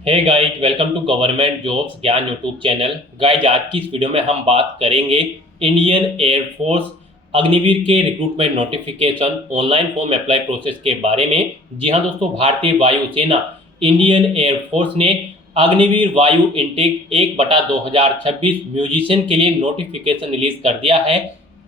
Hey guys, welcome to government jobs Gyan YouTube channel. Guys, आज की इस वीडियो में हम बात करेंगे इंडियन एयरफोर्स अग्निवीर के recruitment notification online form apply process के बारे में। जी हाँ दोस्तों, भारतीय वायुसेना इंडियन एयरफोर्स ने अग्निवीर वायु इनटेक 1/2026 म्यूजिशियन के लिए नोटिफिकेशन रिलीज कर दिया है।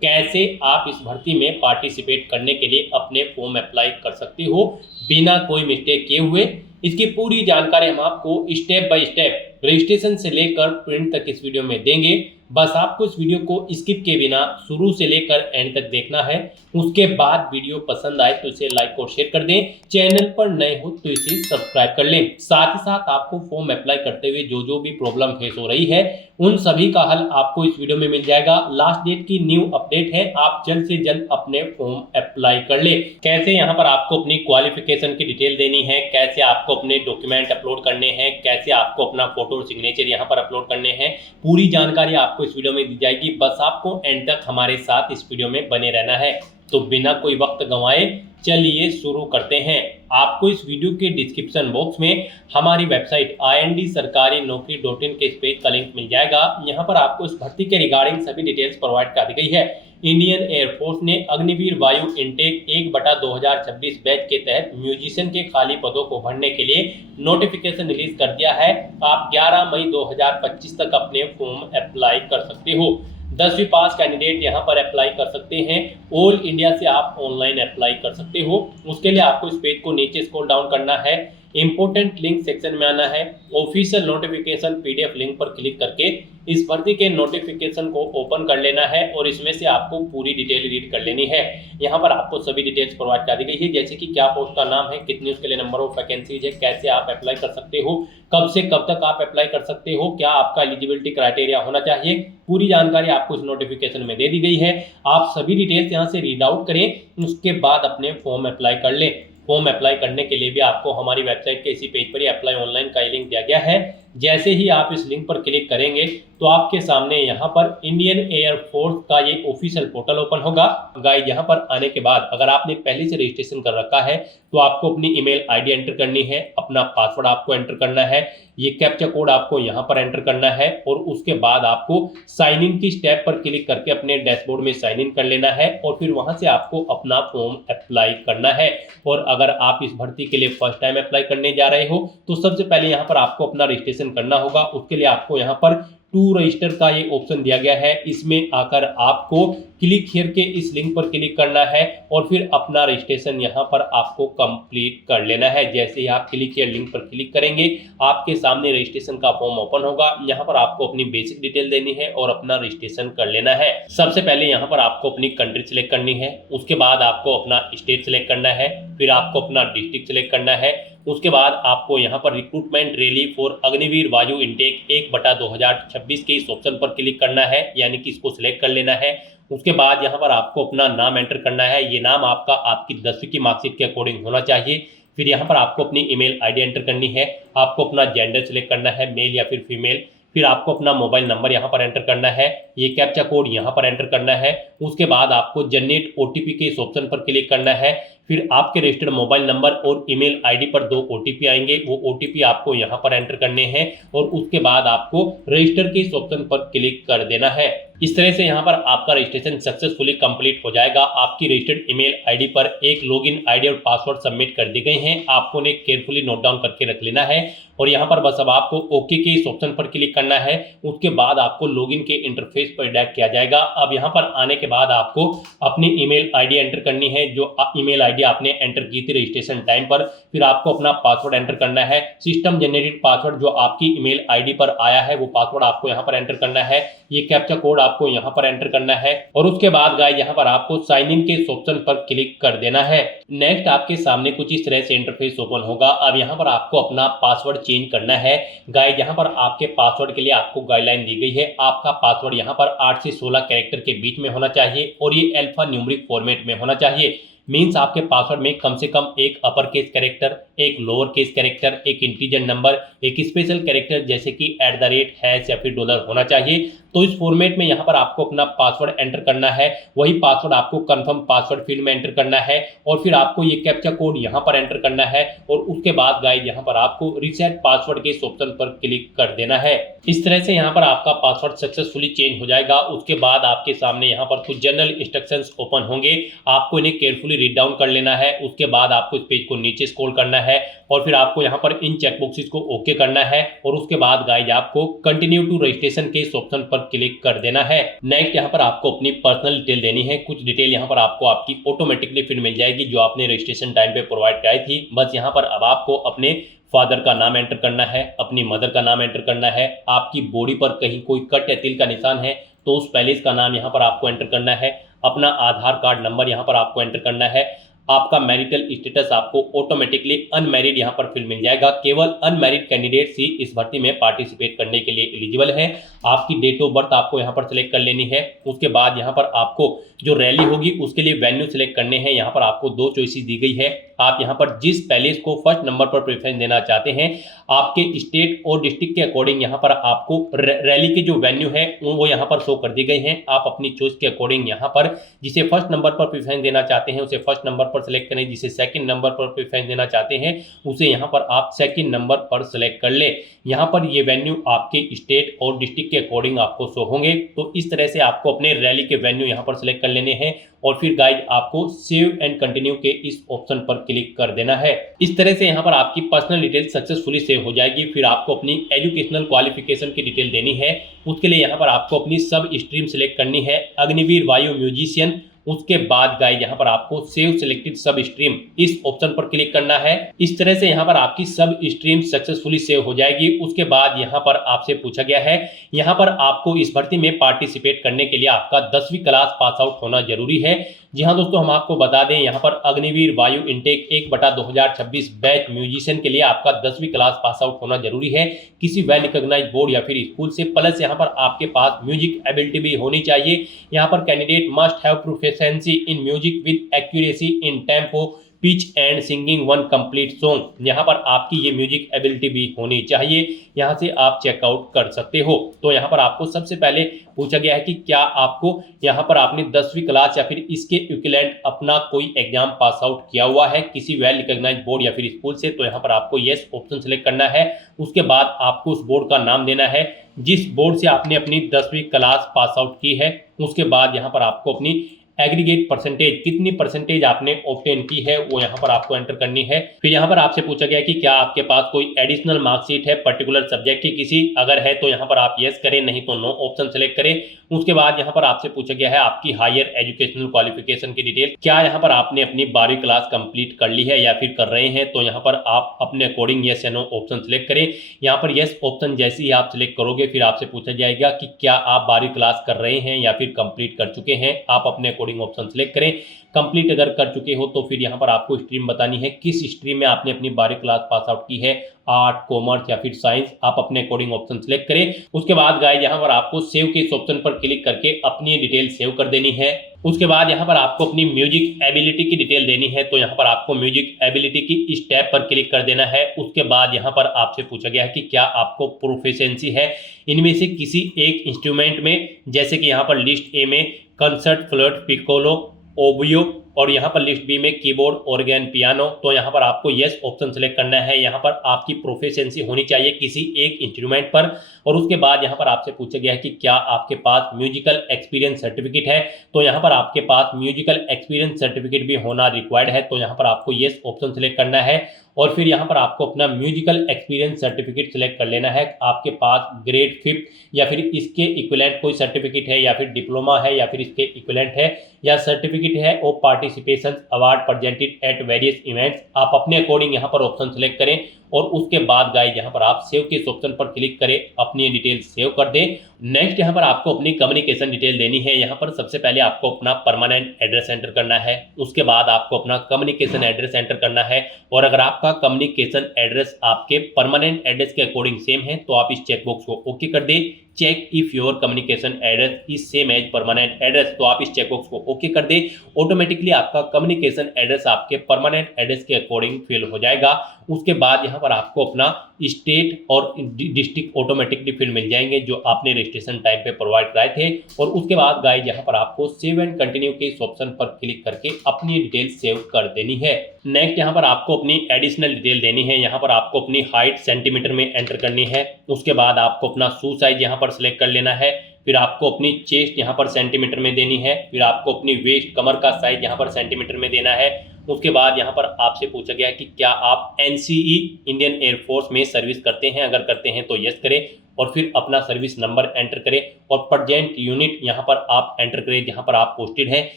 कैसे आप इस भर्ती में पार्टिसिपेट करने के लिए अपने फॉर्म अप्लाई कर सकते हो बिना कोई मिस्टेक किए हुए, इसकी पूरी जानकारी हम आपको स्टेप बाय स्टेप रजिस्ट्रेशन से लेकर प्रिंट तक इस वीडियो में देंगे। बस आपको इस वीडियो को स्किप के बिना शुरू से लेकर एंड तक देखना है। उसके बाद वीडियो पसंद आए तो इसे लाइक और शेयर कर दें। चैनल पर नए हो तो इसे सब्सक्राइब कर लें। साथ ही साथ आपको फॉर्म अप्लाई करते हुए जो जो भी प्रॉब्लम फेस हो रही है उन सभी का हल आपको इस वीडियो में मिल जाएगा। लास्ट डेट की न्यू अपडेट है, आप जल्द से जल्द अपने फॉर्म अप्लाई कर ले। कैसे यहाँ पर आपको अपनी क्वालिफिकेशन की डिटेल देनी है, कैसे आपको अपने डॉक्यूमेंट अपलोड करने हैं, कैसे आपको अपना फोटो और सिग्नेचर यहाँ पर अपलोड करने हैं, पूरी जानकारी आपको इस वीडियो में दी जाएगी। बस आपको एंड तक हमारे साथ इस वीडियो में बने रहना है। तो बिना कोई वक्त गंवाए चलिए शुरू करते हैं। आपको इस वीडियो के डिस्क्रिप्शन बॉक्स में हमारी वेबसाइट ind-sarkari-naukri.in के इस पेज का लिंक मिल जाएगा। यहाँ पर आपको इस भर्ती के रिगार्डिंग सभी डिटेल्स प्रोवाइड कर दी गई है। इंडियन एयरफोर्स ने अग्निवीर वायु इनटेक 1/2026 बैच के तहत म्यूजिशियन के खाली पदों को भरने के लिए नोटिफिकेशन रिलीज कर दिया है। आप 11 मई 2025 तक अपने फॉर्म अप्लाई कर सकते हो। 10वीं पास कैंडिडेट यहाँ पर अप्लाई कर सकते हैं। ऑल इंडिया से आप ऑनलाइन अप्लाई कर सकते हो। उसके लिए आपको इस पेज को नीचे स्क्रॉल डाउन करना है, इंपोर्टेंट लिंक सेक्शन में आना है, ऑफिशियल नोटिफिकेशन पीडीएफ लिंक पर क्लिक करके इस भर्ती के नोटिफिकेशन को ओपन कर लेना है और इसमें से आपको पूरी डिटेल रीड कर लेनी है। यहाँ पर आपको सभी डिटेल्स प्रोवाइड कर दी गई है, जैसे कि क्या पोस्ट का नाम है, कितनी उसके लिए नंबर ऑफ वैकेंसीज है, कैसे आप अप्लाई कर सकते हो, कब से कब तक आप अप्लाई कर सकते हो, क्या आपका एलिजिबिलिटी क्राइटेरिया होना चाहिए। पूरी जानकारी आपको इस नोटिफिकेशन में दे दी गई है। आप सभी डिटेल्स यहाँ से रीड आउट करें, उसके बाद अपने फॉर्म अप्लाई कर लें। फॉर्म अप्लाई करने के लिए भी आपको हमारी वेबसाइट के इसी पेज पर ही अप्लाई ऑनलाइन का लिंक दिया गया है। जैसे ही आप इस लिंक पर क्लिक करेंगे तो आपके सामने यहाँ पर इंडियन एयरफोर्स का ये ऑफिशियल पोर्टल ओपन होगा। गाइस, यहाँ पर आने के बाद अगर आपने पहले से रजिस्ट्रेशन कर रखा है तो आपको अपनी ईमेल आईडी एंटर करनी है, अपना पासवर्ड आपको एंटर करना है, ये कैप्चा कोड आपको यहाँ पर एंटर करना है और उसके बाद आपको साइन इन की स्टेप पर क्लिक करके अपने डैशबोर्ड में साइन इन कर लेना है और फिर वहां से आपको अपना फॉर्म अप्लाई करना है। और अगर आप इस भर्ती के लिए फर्स्ट टाइम अप्लाई करने जा रहे हो तो सबसे पहले यहाँ पर आपको अपना रजिस्ट्रेशन करना होगा। उसके लिए आपको यहाँ पर टू रजिस्टर का ये ऑप्शन दिया गया है, इसमें आकर आपको क्लिक हियर के इस लिंक पर क्लिक करना है और फिर अपना रजिस्ट्रेशन यहाँ पर आपको कंप्लीट कर लेना है। जैसे ही आप क्लिक हियर लिंक पर क्लिक करेंगे आपके सामने रजिस्ट्रेशन का फॉर्म ओपन होगा। यहाँ पर आपको अपनी बेसिक डिटेल देनी है और अपना रजिस्ट्रेशन कर लेना है। सबसे पहले यहाँ पर आपको अपनी कंट्री सिलेक्ट करनी है, उसके बाद आपको अपना स्टेट सिलेक्ट करना है, फिर आपको अपना डिस्ट्रिक्ट सिलेक्ट करना है, उसके बाद आपको यहाँ पर रिक्रूटमेंट रैली फॉर अग्निवीर वायु इनटेक 1/2026 के इस ऑप्शन पर क्लिक करना है, यानी कि इसको सिलेक्ट कर लेना है। उसके बाद यहाँ पर आपको अपना नाम एंटर करना है, ये नाम आपका आपकी 10वीं की मार्कशीट के अकॉर्डिंग होना चाहिए। फिर यहाँ पर आपको अपनी ईमेल आईडी एंटर करनी है, आपको अपना जेंडर सिलेक्ट करना है, मेल या फिर फीमेल, फिर आपको अपना मोबाइल नंबर यहाँ पर एंटर करना है, ये कैप्चा कोड यहाँ पर एंटर करना है। उसके बाद आपको जनरेट ओटीपी के इस ऑप्शन पर क्लिक करना है, फिर आपके रजिस्टर्ड मोबाइल नंबर और ईमेल आईडी पर 2 ओटीपी आएंगे, वो ओटीपी आपको यहाँ पर एंटर करने हैं और उसके बाद आपको रजिस्टर के इस ऑप्शन पर क्लिक कर देना है। इस तरह से यहाँ पर आपका रजिस्ट्रेशन सक्सेसफुली कंप्लीट हो जाएगा। आपकी रजिस्टर्ड ईमेल आईडी पर एक लॉगिन आईडी और पासवर्ड सबमिट कर दिए गए हैं, आपको उन्हें केयरफुली नोट डाउन करके रख लेना है और यहाँ पर बस अब आपको ओके के इस ऑप्शन पर क्लिक करना है। उसके बाद आपको लॉगिन के इंटरफेस पर डायरेक्ट किया जाएगा। अब यहाँ पर आने के बाद आपको अपनी ईमेल आईडी एंटर करनी है, जो ईमेल आईडी आपने एंटर की थी रजिस्ट्रेशन टाइम पर, फिर आपको अपना पासवर्ड एंटर करना है। सिस्टम जनरेटेड पासवर्ड जो आपकी ईमेल आईडी पर आया है वो पासवर्ड आपको यहाँ पर एंटर करना है, ये कैप्चा कोड आपको यहाँ पर एंटर करना है और उसके बाद गाइस यहाँ पर आपको साइन इन के इस ऑप्शन पर क्लिक कर देना है। नेक्स्ट आपके सामने कुछ इस तरह से इंटरफेस ओपन होगा। अब यहाँ पर आपको अपना पासवर्ड चेंज करना है। गाइस, यहाँ पर आपके पासवर्ड के लिए आपको गाइडलाइन दी गई है, आपका पासवर्ड यहाँ पर 8 से 16 कैरेक्टर के बीच में होना चाहिए और ये अल्फा न्यूमेरिक फॉर्मेट में होना चाहिए। मीन्स आपके पासवर्ड में कम से कम एक अपर केस कैरेक्टर, एक लोअर केस कैरेक्टर, एक इंटीजर नंबर, एक स्पेशल कैरेक्टर जैसे कि @ हैश या फिर डॉलर होना चाहिए, तो इस फॉर्मेट में यहाँ पर आपको अपना पासवर्ड एंटर करना है, वही पासवर्ड आपको कंफर्म पासवर्ड फील्ड में एंटर करना है और फिर आपको ये कैप्चा कोड यहाँ पर एंटर करना है और उसके बाद गाइस यहाँ पर आपको रीसेट पासवर्ड के इस ऑप्शन पर क्लिक कर देना है। इस तरह से यहाँ पर आपका पासवर्ड सक्सेसफुली चेंज हो जाएगा। उसके बाद आपके सामने यहाँ पर कुछ जनरल इंस्ट्रक्शंस ओपन होंगे, आपको इन्हें केयरफुली रीड डाउन कर लेना है। उसके बाद आपको इस पेज को नीचे स्क्रॉल करना है और फिर आपको यहाँ पर इन चेकबॉक्सेस को ओके करना है और उसके बाद गाइस आपको कंटिन्यू टू रजिस्ट्रेशन के इस ऑप्शन पर क्लिक कर देना है। नेक्स्ट यहाँ पर आपको अपनी पर्सनल डिटेल देनी है। कुछ डिटेल यहाँ पर आपको आपकी ऑटोमेटिकली फिर मिल जाएगी जो आपने रजिस्ट्रेशन टाइम पे प्रोवाइड कराई थी। बस यहाँ पर अब आपको अपने फादर का नाम एंटर करना है, अपनी मदर का नाम एंटर करना है, आपकी बॉडी पर कहीं कोई कट या तिल का निशान है तो उस पैलेस का नाम यहाँ पर आपको एंटर करना है, अपना आधार कार्ड नंबर यहाँ पर आपको एंटर करना है, आपका मैरिटल स्टेटस आपको ऑटोमेटिकली अनमैरिड यहाँ पर फिल मिल जाएगा। केवल अनमैरिड कैंडिडेट्स ही इस भर्ती में पार्टिसिपेट करने के लिए एलिजिबल है। आपकी डेट ऑफ बर्थ आपको यहाँ पर सिलेक्ट कर लेनी है। उसके बाद यहाँ पर आपको जो रैली होगी उसके लिए वेन्यू सिलेक्ट करने हैं। यहाँ पर आपको 2 चॉइसेस दी गई है। आप यहाँ पर जिस पैलेस को फर्स्ट नंबर पर प्रेफरेंस देना चाहते हैं, आपके स्टेट और डिस्ट्रिक्ट के अकॉर्डिंग यहाँ पर आपको रैली के जो वेन्यू है वो यहाँ पर शो कर दी गई हैं। आप अपनी चॉइस के अकॉर्डिंग यहाँ पर जिसे फर्स्ट नंबर पर प्रेफरेंस देना चाहते हैं उसे फर्स्ट नंबर पर सिलेक्ट करें, जिसे सेकंड नंबर पर प्रेफरेंस देना चाहते हैं उसे यहाँ पर आप सेकंड नंबर पर सिलेक्ट कर ले। यहाँ पर ये वेन्यू आपके स्टेट और डिस्ट्रिक्ट के अकॉर्डिंग आपको शो होंगे। तो इस तरह से आपको अपने रैली के वेन्यू यहाँ पर सिलेक्ट कर लेने हैं और फिर गाइस आपको सेव एंड कंटिन्यू के इस ऑप्शन पर क्लिक कर देना है। इस तरह से यहाँ पर आपकी पर्सनल डिटेल सक्सेसफुली सेव हो जाएगी। फिर आपको अपनी एजुकेशनल क्वालिफिकेशन की डिटेल देनी है। उसके लिए यहाँ पर आपको अपनी सब स्ट्रीम सिलेक्ट करनी है, अग्निवीर वायु म्यूजिशियन। उसके बाद गाइस यहाँ पर आपको सेव सिलेक्टेड सब स्ट्रीम इस ऑप्शन पर क्लिक करना है। इस तरह से यहाँ पर आपकी सब स्ट्रीम सक्सेसफुली सेव हो जाएगी। उसके बाद यहाँ पर आपसे पूछा गया है, यहाँ पर आपको इस भर्ती में पार्टिसिपेट करने के लिए आपका 10वीं क्लास पास आउट होना जरूरी है। जी हाँ दोस्तों, हम आपको बता दें यहाँ पर अग्निवीर वायु इनटेक 1/2026 बैच म्यूजिशियन के लिए आपका 10वीं क्लास पास आउट होना जरूरी है किसी वेल रिकॉग्नाइज्ड बोर्ड या फिर स्कूल से। प्लस यहाँ पर आपके पास म्यूजिक एबिलिटी भी होनी चाहिए। यहाँ पर candidate must have proficiency in music with accuracy in tempo pitch and singing one complete song. यहाँ पर आपकी ये म्यूजिक एबिलिटी भी होनी चाहिए। यहाँ से आप चेकआउट कर सकते हो। तो यहाँ पर आपको सबसे पहले पूछा गया है कि क्या आपको यहाँ पर आपने 10वीं क्लास या फिर इसके इक्विवेलेंट अपना कोई एग्जाम पास आउट किया हुआ है किसी वेल रिकॉग्नाइज्ड बोर्ड या फिर स्कूल से। तो यहाँ पर आपको यस ऑप्शन सेलेक्ट करना है। उसके बाद आपको उस बोर्ड का नाम देना है जिस बोर्ड से आपने अपनी 10वीं क्लास पास आउट की है। उसके बाद यहाँ पर आपको अपनी एग्रीगेट परसेंटेज, कितनी परसेंटेज आपने ऑब्टेन की है वो यहाँ पर आपको एंटर करनी है। फिर यहाँ पर आपसे पूछा गया कि क्या आपके पास कोई एडिशनल मार्कशीट है पर्टिकुलर सब्जेक्ट की किसी, अगर है तो यहाँ पर आप यस करें, नहीं तो नो ऑप्शन सेलेक्ट करें। उसके बाद यहाँ पर आपसे पूछा गया है आपकी हायर एजुकेशनल क्वालिफिकेशन की डिटेल, क्या यहाँ पर आपने अपनी 12वीं क्लास कंप्लीट कर ली है या फिर कर रहे हैं। तो यहाँ पर आप अपने अकॉर्डिंग यस या नो ऑप्शन सेलेक्ट करें। यहाँ पर यस ऑप्शन जैसे ही आप सिलेक्ट करोगे फिर आपसे पूछा जाएगा कि क्या आप 12वीं क्लास कर रहे हैं या फिर कंप्लीट कर चुके हैं। आप अपने अकॉर्डिंग ऑप्शन सेलेक्ट करें। कंप्लीट अगर कर चुके हो तो फिर यहाँ पर आपको स्ट्रीम बतानी है, किस स्ट्रीम में आपने अपनी 12वीं क्लास पास आउट की है, आर्ट, कॉमर्स या फिर साइंस। आप अपने अकॉर्डिंग ऑप्शन सेलेक्ट करें। उसके बाद गाइस यहाँ पर आपको सेव के इस ऑप्शन पर क्लिक करके अपनी डिटेल सेव कर देनी है। उसके बाद यहाँ पर आपको अपनी म्यूजिक एबिलिटी की डिटेल देनी है। तो यहाँ पर आपको म्यूजिक एबिलिटी की इस टैब पर क्लिक कर देना है। उसके बाद यहाँ पर आपसे पूछा गया है कि क्या आपको प्रोफिशिएंसी है इनमें से किसी एक इंस्ट्रूमेंट में, जैसे कि यहाँ पर लिस्ट ए में कंसर्ट, फ्लूट, पिकोलो, ओबोयो और यहाँ पर लिस्ट बी में कीबोर्ड, ऑर्गन, पियानो। तो यहाँ पर आपको यस ऑप्शन सेलेक्ट करना है। यहाँ पर आपकी प्रोफिशिएंसी होनी चाहिए किसी एक इंस्ट्रूमेंट पर। और उसके बाद यहाँ पर आपसे पूछा गया है कि क्या आपके पास म्यूजिकल एक्सपीरियंस सर्टिफिकेट है। तो यहाँ पर आपके पास म्यूजिकल एक्सपीरियंस सर्टिफिकेट भी होना रिक्वायर्ड है। तो यहाँ पर आपको यस ऑप्शन सेलेक्ट करना है और फिर यहाँ पर आपको अपना म्यूजिकल एक्सपीरियंस सर्टिफिकेट सेलेक्ट कर लेना है। आपके पास ग्रेड 5 या फिर इसके इक्विवेलेंट कोई सर्टिफिकेट है या फिर डिप्लोमा है या फिर इसके इक्विवेलेंट है या सर्टिफिकेट है of participation award presented at various events. आप अपने अकॉर्डिंग यहाँ पर ऑप्शन सेलेक्ट करें और उसके बाद गाइस यहाँ पर आप सेव के इस ऑप्शन पर क्लिक करें, अपनी डिटेल सेव कर दें। नेक्स्ट यहाँ पर आपको अपनी कम्युनिकेशन डिटेल देनी है। यहाँ पर सबसे पहले आपको अपना परमानेंट एड्रेस एंटर करना है। उसके बाद आपको अपना कम्युनिकेशन एड्रेस एंटर करना है और अगर आपका कम्युनिकेशन एड्रेस आपके परमानेंट एड्रेस के अकॉर्डिंग सेम है तो आप इस चेकबॉक्स को ओके कर दें। Check if your communication address is same as permanent address. तो आप इस चेकबॉक्स को ओके कर दें। ऑटोमेटिकली आपका कम्युनिकेशन एड्रेस आपके परमानेंट एड्रेस के अकॉर्डिंग फिल हो जाएगा। उसके बाद यहाँ पर आपको अपना स्टेट और डिस्ट्रिक्ट ऑटोमेटिकली फील्ड मिल जाएंगे जो आपने रजिस्ट्रेशन टाइम पे प्रोवाइड कराए थे। और उसके बाद गाइस यहाँ पर आपको सेव एंड कंटिन्यू के इस ऑप्शन पर क्लिक करके अपनी डिटेल सेव कर देनी है। नेक्स्ट यहाँ पर आपको अपनी एडिशनल डिटेल देनी है। यहाँ पर आपको अपनी हाइट सेंटीमीटर में एंटर करनी है। उसके बाद आपको अपना शू साइज यहाँ पर सिलेक्ट कर लेना है। फिर आपको अपनी चेस्ट यहाँ पर सेंटीमीटर में देनी है। फिर आपको अपनी वेस्ट कमर का साइज यहाँ पर सेंटीमीटर में देना है। उसके बाद यहाँ पर आपसे पूछा गया है कि क्या आप एनसीई इंडियन एयरफोर्स में सर्विस करते हैं, अगर करते हैं तो यस करें और फिर अपना सर्विस नंबर एंटर करें और प्रेजेंट यूनिट यहाँ पर आप एंटर करें जहाँ पर आप पोस्टेड हैं।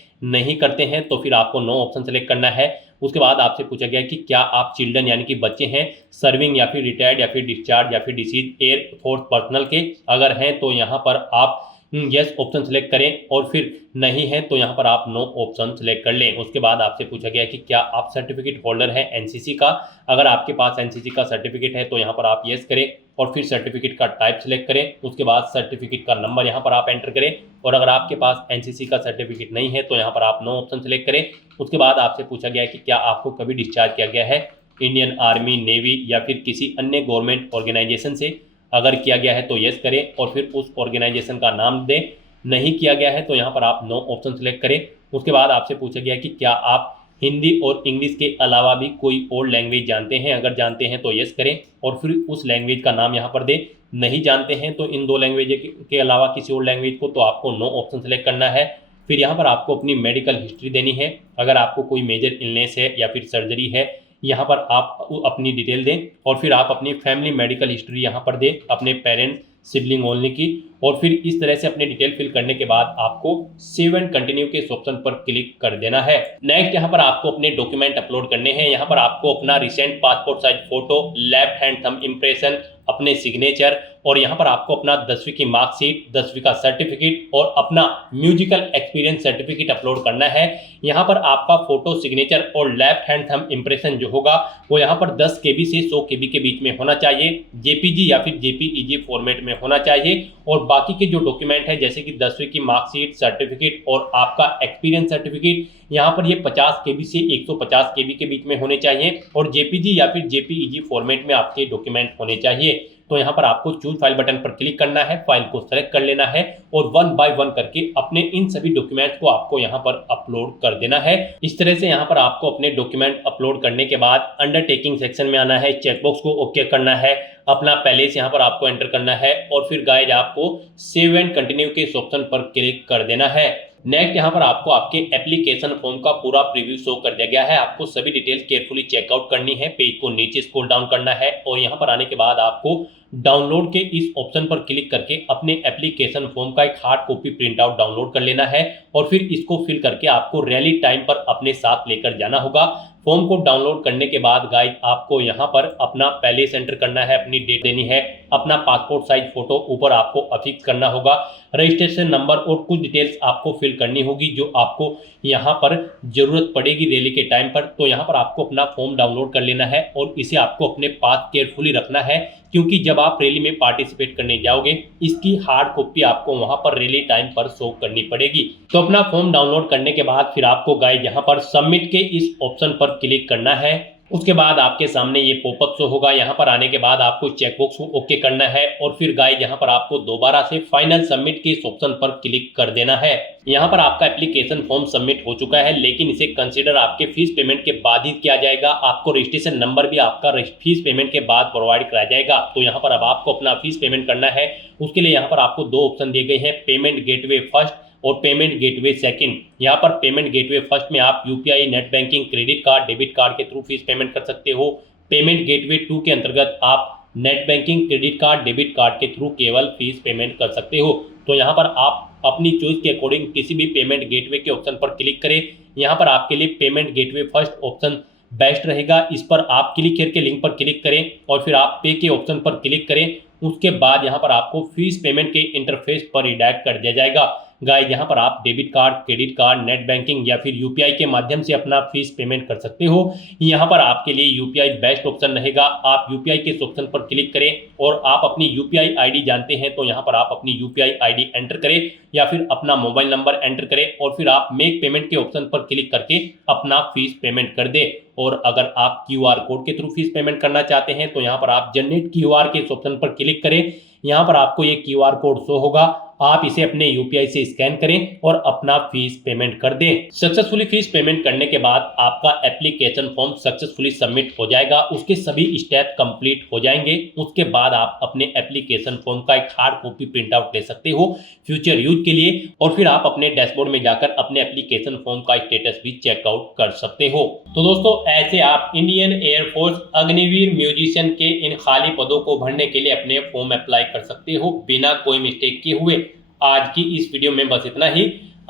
नहीं करते हैं तो फिर आपको नो ऑप्शन सेलेक्ट करना है। उसके बाद आपसे पूछा गया कि क्या आप चिल्ड्रन यानी कि बच्चे हैं सर्विंग या फिर रिटायर्ड या फिर डिस्चार्ज या फिर डिसीज एयरफोर्स पर्सनल के, अगर हैं तो यहाँ पर आप यस ऑप्शन सेलेक्ट करें और फिर नहीं है तो यहाँ पर आप नो ऑप्शन सेलेक्ट कर लें। उसके बाद आपसे पूछा गया कि क्या आप सर्टिफिकेट होल्डर हैं एनसीसी का, अगर आपके पास एनसीसी का सर्टिफिकेट है तो यहाँ पर आप यस करें और फिर सर्टिफिकेट का टाइप सेलेक्ट करें। उसके बाद सर्टिफिकेट का नंबर यहाँ पर आप एंटर करें और अगर आपके पास एनसीसी का सर्टिफिकेट नहीं है तो यहाँ पर आप नो ऑप्शन सेलेक्ट करें। उसके बाद आपसे पूछा गया कि क्या आपको कभी डिस्चार्ज किया गया है इंडियन आर्मी, नेवी या फिर किसी अन्य गवर्नमेंट ऑर्गेनाइजेशन से, अगर किया गया है तो यस करें और फिर उस ऑर्गेनाइजेशन का नाम दें। नहीं किया गया है तो यहाँ पर आप नो ऑप्शन सेलेक्ट करें। उसके बाद आपसे पूछा गया कि क्या आप हिंदी और इंग्लिश के अलावा भी कोई और लैंग्वेज जानते हैं, अगर जानते हैं तो यस करें और फिर उस लैंग्वेज का नाम यहाँ पर दें। नहीं जानते हैं तो इन दो लैंग्वेज के अलावा किसी और लैंग्वेज को तो आपको नो ऑप्शन सेलेक्ट करना है। फिर यहाँ पर आपको अपनी मेडिकल हिस्ट्री देनी है। अगर आपको कोई मेजर इलनेस है या फिर सर्जरी है यहाँ पर आप अपनी डिटेल दें और फिर आप अपनी फैमिली मेडिकल हिस्ट्री यहाँ पर दें अपने पेरेंट्स, सिबलिंग ओनली की। और फिर इस तरह से अपनी डिटेल फिल करने के बाद आपको सेव एंड कंटिन्यू के इस ऑप्शन पर क्लिक कर देना है। नेक्स्ट यहाँ पर आपको अपने डॉक्यूमेंट अपलोड करने हैं। यहाँ पर आपको अपना recent passport size photo, left hand thumb impression, अपने सिग्नेचर और यहाँ पर आपको अपना 10वीं की मार्कशीट, 10वीं का सर्टिफिकेट और अपना म्यूजिकल एक्सपीरियंस सर्टिफिकेट अपलोड करना है। यहाँ पर आपका फोटो, सिग्नेचर और लेफ्ट हैंड थंब इम्प्रेशन जो होगा वो यहाँ पर 10 KB से 100 KB के बीच में होना चाहिए, जेपीजी या फिर जेपीईजी फॉर्मेट में होना चाहिए। और बाकी के जो डॉक्यूमेंट है जैसे कि 10वीं की मार्कशीट, सर्टिफिकेट और आपका एक्सपीरियंस सर्टिफिकेट यहाँ पर ये 50 KB से 150 KB के बीच में होने चाहिए और जेपीजी या फिर जेपीईजी फॉर्मेट में आपके डॉक्यूमेंट होने चाहिए। तो यहाँ पर आपको चूज फाइल बटन पर क्लिक करना है, फाइल को सेलेक्ट कर लेना है और 1 बाय 1 करके अपने इन सभी डॉक्यूमेंट्स को आपको यहाँ पर अपलोड कर देना है। इस तरह से यहाँ पर आपको अपने डॉक्यूमेंट अपलोड करने के बाद अंडरटेकिंग सेक्शन में आना है, चेकबॉक्स को ओके करना है, अपना पैलेस यहाँ पर आपको एंटर करना है और फिर गाइज आपको सेव एंड कंटिन्यू के इस ऑप्शन पर क्लिक कर देना है। नेक्स्ट यहाँ पर आपको आपके एप्लीकेशन फॉर्म का पूरा प्रीव्यू शो कर दिया गया है। आपको सभी डिटेल्स केयरफुली चेकआउट करनी है, पेज को नीचे स्क्रॉल डाउन करना है और यहाँ पर आने के बाद आपको डाउनलोड के इस ऑप्शन पर क्लिक करके अपने एप्लीकेशन फॉर्म का एक hard copy print out download कर लेना है और फिर इसको फिल करके आपको रैली टाइम पर अपने साथ लेकर जाना होगा। फॉर्म को डाउनलोड करने के बाद गाइस आपको यहाँ पर अपना पैलेस एंटर करना है, अपनी डेट देनी है, अपना पासपोर्ट साइज फोटो ऊपर आपको अफिक्स करना होगा, रजिस्ट्रेशन नंबर और कुछ डिटेल्स आपको फिल करनी होगी जो आपको यहाँ पर जरूरत पड़ेगी रैली के टाइम पर। तो यहाँ पर आपको अपना फॉर्म डाउनलोड कर लेना है और इसे आपको अपने पास केयरफुली रखना है क्योंकि जब आप रैली में पार्टिसिपेट करने जाओगे इसकी हार्ड कॉपी आपको वहां पर रैली टाइम पर शो करनी पड़ेगी। तो अपना फॉर्म डाउनलोड करने के बाद फिर आपको गाइस यहाँ पर सबमिट के इस ऑप्शन पर क्लिक करना है। उसके बाद आपके सामने ये पॉपअप शो होगा। यहाँ पर आने के बाद आपको चेकबॉक्स को ओके करना है और फिर गाइस यहाँ पर आपको दोबारा से फाइनल सबमिट के इस ऑप्शन पर क्लिक कर देना है। यहाँ पर आपका एप्लीकेशन फॉर्म सबमिट हो चुका है लेकिन इसे कंसीडर आपके फीस पेमेंट के बाद ही किया जाएगा। आपको रजिस्ट्रेशन नंबर भी आपका फीस पेमेंट के बाद प्रोवाइड कराया जाएगा। तो यहाँ पर अब आपको अपना फीस पेमेंट करना है। उसके लिए यहाँ पर आपको दो ऑप्शन दिए गए हैं, पेमेंट गेटवे फर्स्ट और पेमेंट गेटवे सेकंड। यहाँ पर पेमेंट गेटवे फर्स्ट में आप UPI, net banking, credit card, debit card के थ्रू फीस पेमेंट कर सकते हो। पेमेंट गेटवे 2 के अंतर्गत आप net banking, credit card, debit card के थ्रू केवल फीस पेमेंट कर सकते हो। तो यहाँ पर आप अपनी चॉइस के अकॉर्डिंग किसी भी पेमेंट गेटवे के ऑप्शन पर क्लिक करें। यहाँ पर आपके लिए payment gateway first option best रहेगा। इस पर आप क्लिक करके लिंक पर क्लिक करें और फिर आप पे के ऑप्शन पर क्लिक करें। उसके बाद यहाँ पर आपको फीस पेमेंट के इंटरफेस पर रिडायरेक्ट कर दिया जाएगा। गाइस यहाँ पर आप debit card, credit card, net banking या फिर यूपीआई के माध्यम से अपना फीस पेमेंट कर सकते हो। यहाँ पर आपके लिए यूपीआई बेस्ट ऑप्शन रहेगा। आप यूपीआई के इस ऑप्शन पर क्लिक करें और आप अपनी यूपीआई आईडी जानते हैं तो यहाँ पर आप अपनी यूपीआई आईडी एंटर करें या फिर अपना मोबाइल नंबर एंटर करें और फिर आप मेक पेमेंट के ऑप्शन पर क्लिक करके अपना फीस पेमेंट कर दें। और अगर आप क्यूआर कोड के थ्रू फीस पेमेंट करना चाहते हैं तो यहाँ पर आप जनरेट क्यूआर के इस ऑप्शन पर क्लिक करें। यहाँ पर आपको ये क्यूआर कोड शो होगा, आप इसे अपने यूपीआई से स्कैन करें और अपना फीस पेमेंट कर दें। सक्सेसफुली फीस पेमेंट करने के बाद आपका एप्लीकेशन फॉर्म सक्सेसफुली सबमिट हो जाएगा, उसके सभी स्टेप कंप्लीट हो जाएंगे। उसके बाद आप अपने एप्लीकेशन फॉर्म का एक हार्ड कॉपी प्रिंट आउट ले सकते हो फ्यूचर यूज के लिए और फिर आप अपने डैशबोर्ड में जाकर अपने एप्लीकेशन फॉर्म का स्टेटस भी चेकआउट कर सकते हो। तो दोस्तों ऐसे आप इंडियन एयरफोर्स अग्निवीर म्यूजिशियन के इन खाली पदों को भरने के लिए अपने फॉर्म अप्लाई कर सकते हो बिना कोई मिस्टेक किए हुए। आज की इस वीडियो में बस इतना ही।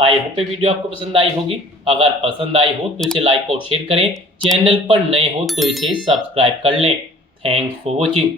आई होप वीडियो आपको पसंद आई होगी। अगर पसंद आई हो तो इसे लाइक और शेयर करें। चैनल पर नए हो तो इसे सब्सक्राइब कर लें। Thanks for watching.